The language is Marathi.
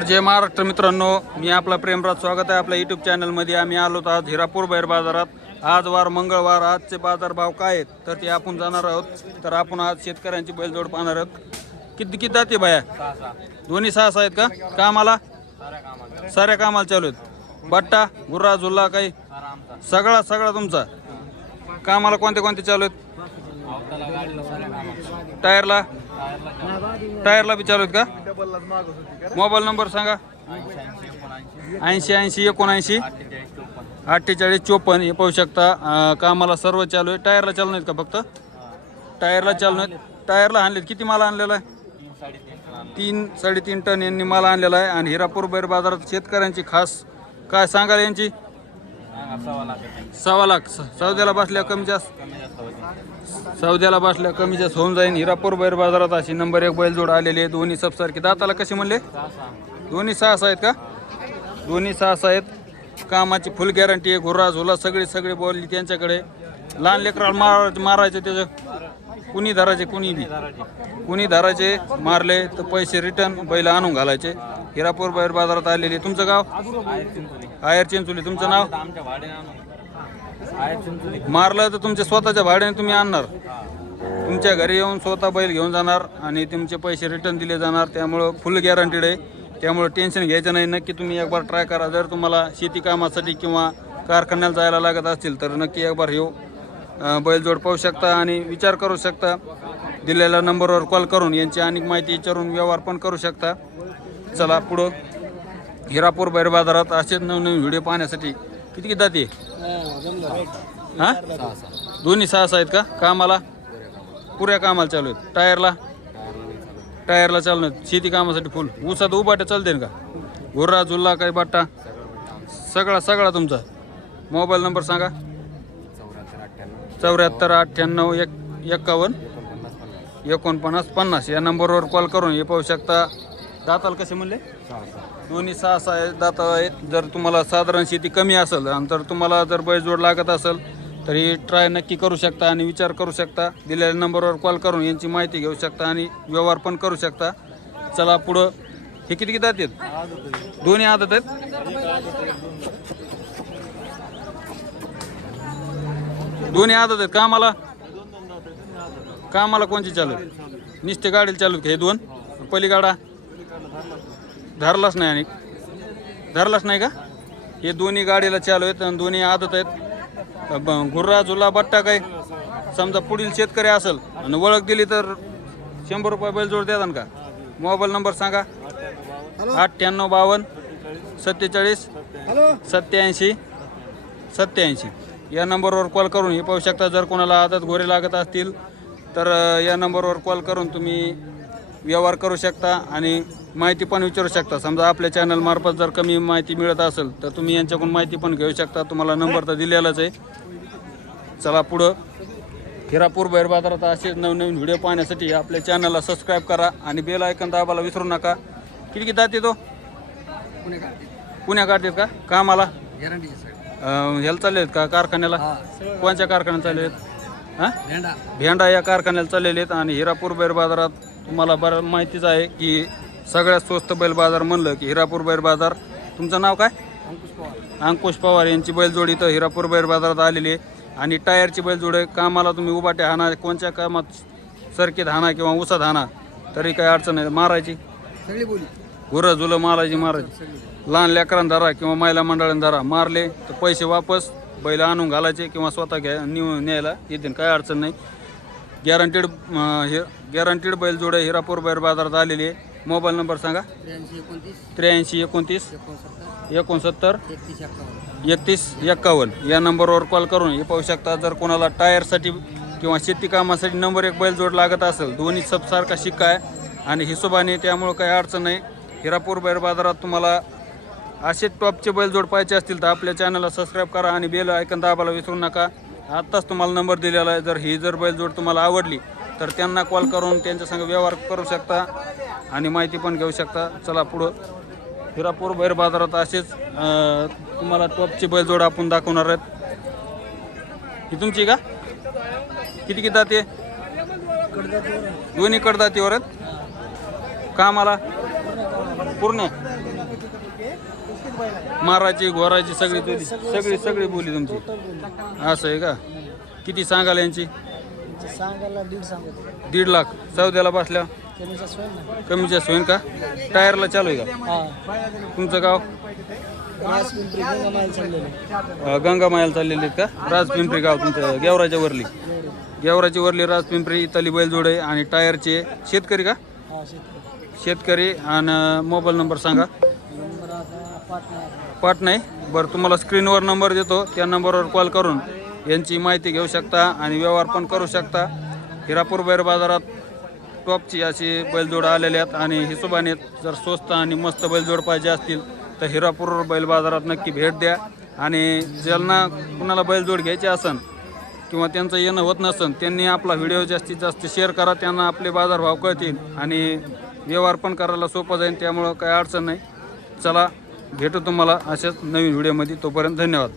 जय महाराष्ट्र मित्रांनो, मी आपला प्रेमराज स्वागत आहे आपल्या यूट्यूब चॅनलमध्ये। आम्ही आलो आज हिरापूर बैर बाजारात। आज वार मंगळवार, आजचे बाजार भाव काय आहेत तर ते आपण जाणार आहोत। तर आपण आज शेतकऱ्यांची बैलजोड पाहणार आहोत। किती जाते बाया? दोन्ही सहा आहेत का? कामाला साऱ्या कामाला चालू आहेत। बट्टा गुर्रा झुल्ला काही सगळा तुमचा कामाला कोणते चालू आहेत? टायरला बी चालू आहेत का? मोबाईल नंबर सांगा। 80 79 48 54 हे पाहू शकता। कामाला सर्व चालू आहे। टायरला चालू नाहीत का? फक्त टायरला चालू नाहीत। टायरला आणलेत किती माल आणलेला आहे? 3-3.5 टन यांनी माल आणलेला आहे। आणि हिरापूर बैर बाजारात शेतकऱ्यांची खास काय सांगाल यांची? 1.25 लाख। सौद्याला बसल्या कमी जास्त होऊन जाईल। हिरापूर बैर बाजारात अशी नंबर 1 बैलजोड आलेली आहे। दोन्ही सबसारखी दाताला कसे म्हणले? दोन्ही सहा आहेत का? दोन्ही सहा आहेत। कामाची फुल गॅरंटी आहे। घुर्रा झुला सगळे बोलली त्यांच्याकडे। लहान लेकराला मारायचे त्याचं कुणी धरायचे, कुणी धरायचे मारले तर पैसे रिटर्न बैल आणून घालायचे। हिरापूर बैर बाजारात आलेली। तुमचं गाव? आयर चिंचोली। तुमचं नाव? मारलं तर तुमच्या स्वतःच्या भाड्याने तुम्ही आणणार, तुमच्या घरी येऊन स्वतः बैल घेऊन जाणार आणि तुमचे पैसे रिटर्न दिले जाणार। त्यामुळं फुल गॅरंटीड आहे। त्यामुळे टेन्शन घ्यायचं नाही। नक्की तुम्ही एक बार ट्राय करा। जर तुम्हाला शेती कामासाठी किंवा कारखान्याला जायला लागत असतील तर नक्की एक बार येऊ बैलजोड पाहू शकता आणि विचार करू शकता। दिलेल्या नंबरवर कॉल करून यांची अनेक माहिती विचारून व्यवहार पण करू शकता। चला पुढं हिरापूर बैर बाजारात असेच नवनवीन व्हिडिओ पाहण्यासाठी किती जाते? हां, दोन्ही सहा आहेत का? कामाला पुऱ्या कामाला चालू आहेत। टायरला चालू आहेत। शेती कामासाठी फुल ऊसात उभाट्या चालते का? घुर्रा झुल्ला काही बट्टा सगळा तुमचा। मोबाईल नंबर सांगा। 74 98 51 49 50 या नंबरवर कॉल करून हे पाहू शकता। दाताल कसे म्हणले? दोन्ही सहा दात आहेत। जर तुम्हाला साधारण शेती कमी असेल आणि जर तुम्हाला जर बैलजोड लागत असेल तर ही ट्राय नक्की करू शकता आणि विचार करू शकता। दिलेल्या नंबरवर कॉल करून यांची माहिती घेऊ शकता आणि व्यवहार पण करू शकता। चला पुढं हे किती दात आहेत? दोन्ही आदत आहेत। दोन्ही आदत आहेत। कामाला कोणची चालू? नुसते गाडीला चालू का? हे दोन पलीगाडा धरलाच नाही का? हे दोन्ही गाडीला चालू आहेत आणि दोन्ही आदत आहेत। घुर्रा झुला बट्टा काही समजा पुढील शेतकरी असेल आणि ओळख दिली तर 100 रुपये बैलजोड देतात का? मोबाईल नंबर सांगा। 98 52 47 87 या नंबरवर कॉल करून हे पाहू शकता। जर कोणाला आदत घोरे लागत असतील तर या नंबरवर कॉल करून तुम्ही व्यवहार करू शकता आणि माहिती पण विचारू शकता। समजा आपल्या चॅनल मार्फत जर कमी माहिती मिळत असेल तर तुम्ही यांच्याकडून माहिती पण घेऊ शकता। तुम्हाला नंबर तर दिलेलाच आहे। चला पुढं हिरापूर बैर बाजारात असे नवनवीन व्हिडिओ पाहण्यासाठी आपल्या चॅनलला सबस्क्राईब करा आणि बेल आयकॉन दाबायला विसरू नका। किती जाते तो? पुण्या काढतात का? कामाला ह्याला चालले आहेत का? कारखान्याला? कोणत्या कारखान्यात चालले आहेत? हां, भेंडा या कारखान्याला चाललेले आहेत। आणि हिरापूर बैर बाजारात तुम्हाला बरं माहितीच आहे की सगळ्यात स्वस्त बैल बाजार म्हणलं की हिरापूर बैर बाजार। तुमचं नाव काय? अंकुश पवार यांची बैलजोडी तर हिरापूर बैर बाजारात आलेली आहे। आणि टायरची बैलजोड आहे। कामाला तुम्ही उभाटे हाना, कोणत्या कामात सरकीत हाना किंवा उसात हाना तरी काही अडचण नाही। मारायची घुरं झुलं मारायची। लहान लेकरांना धरा किंवा महिला मंडळांना धरा, मारले तर पैसे वापस बैल आणून घालायचे किंवा स्वतः न्यायला येतील, काही अडचण नाही। गॅरंटीड बैलजोड आहे। हिरापूर बैर बाजारात आलेली आहे। मोबाईल नंबर सांगा। 83 29 69 31 51 या नंबरवर कॉल करून हे पाहू शकता। जर कोणाला टायरसाठी किंवा शेती कामासाठी नंबर 1 बैलजोड लागत असेल, दोन्ही सबसारखा शिक्का आहे आणि हिशोबाने, त्यामुळे काही अडचण नाही। हिरापूर बैर बाजारात तुम्हाला असे टॉपचे बैलजोड पाहिजे असतील तर आपल्या चॅनलला सबस्क्राईब करा आणि बेल आयकॉन दाबायला विसरू नका। आत्ताच तुम्हाला नंबर दिलेला आहे। जर ही बैलजोड तुम्हाला आवडली तर त्यांना कॉल करून त्यांच्यासंग व्यवहार करू शकता आणि माहिती पण घेऊ शकता। चला पुढं हिरापूर बैर बाजारात असेच तुम्हाला टॉपची बैलजोड आपण दाखवणार आहेत। ही तुमची का? किती जाते? दोन्ही कडदातीवर आहेत कामाला पूर्ण माराची घोराची सगळी बोली तुमची असं आहे का? किती सांगाल यांची? सांगायला 1.5 सांगतो. 1.5 लाख सौद्याला बसल्या कमीच्या होईन का? टायरला चालू आहे का? तुमचं गाव? गंगामायाला चाललेले आहेत का? राजपिंपरी गाव तुमचं गेवराच्या वरली राजपिंपरी इथली बैलजोड आहे. आणि टायरचे शेतकरी का? शेतकरी. आणि मोबाईल नंबर सांगा. पाठ नाही बरं, तुम्हाला स्क्रीनवर नंबर देतो, त्या नंबरवर कॉल करून यांची माहिती घेऊ शकता आणि व्यवहार पण करू शकता. हिरापूर बैल बाजारात टॉपची अशी बैलजोड आलेले आहेत आणि हिशोबाने जर स्वस्त आणि मस्त बैलजोड पाहिजे असतील तर हिरापूर बैल बाजारात नक्की भेट द्या. आणि ज्यांना कुणाला बैलजोड घ्यायची असेल किंवा त्यांचं येणं होत नसेल त्यांनी आपला व्हिडिओ जास्तीत जास्त शेअर करा, त्यांना आपले बाजारभाव कळतील आणि व्यवहार पण करायला सोपं जाईल. त्यामुळं काही अडचण नाही. चला भेटू तुम्हाला अशाच नवीन व्हिडिओमध्ये. तोपर्यंत धन्यवाद.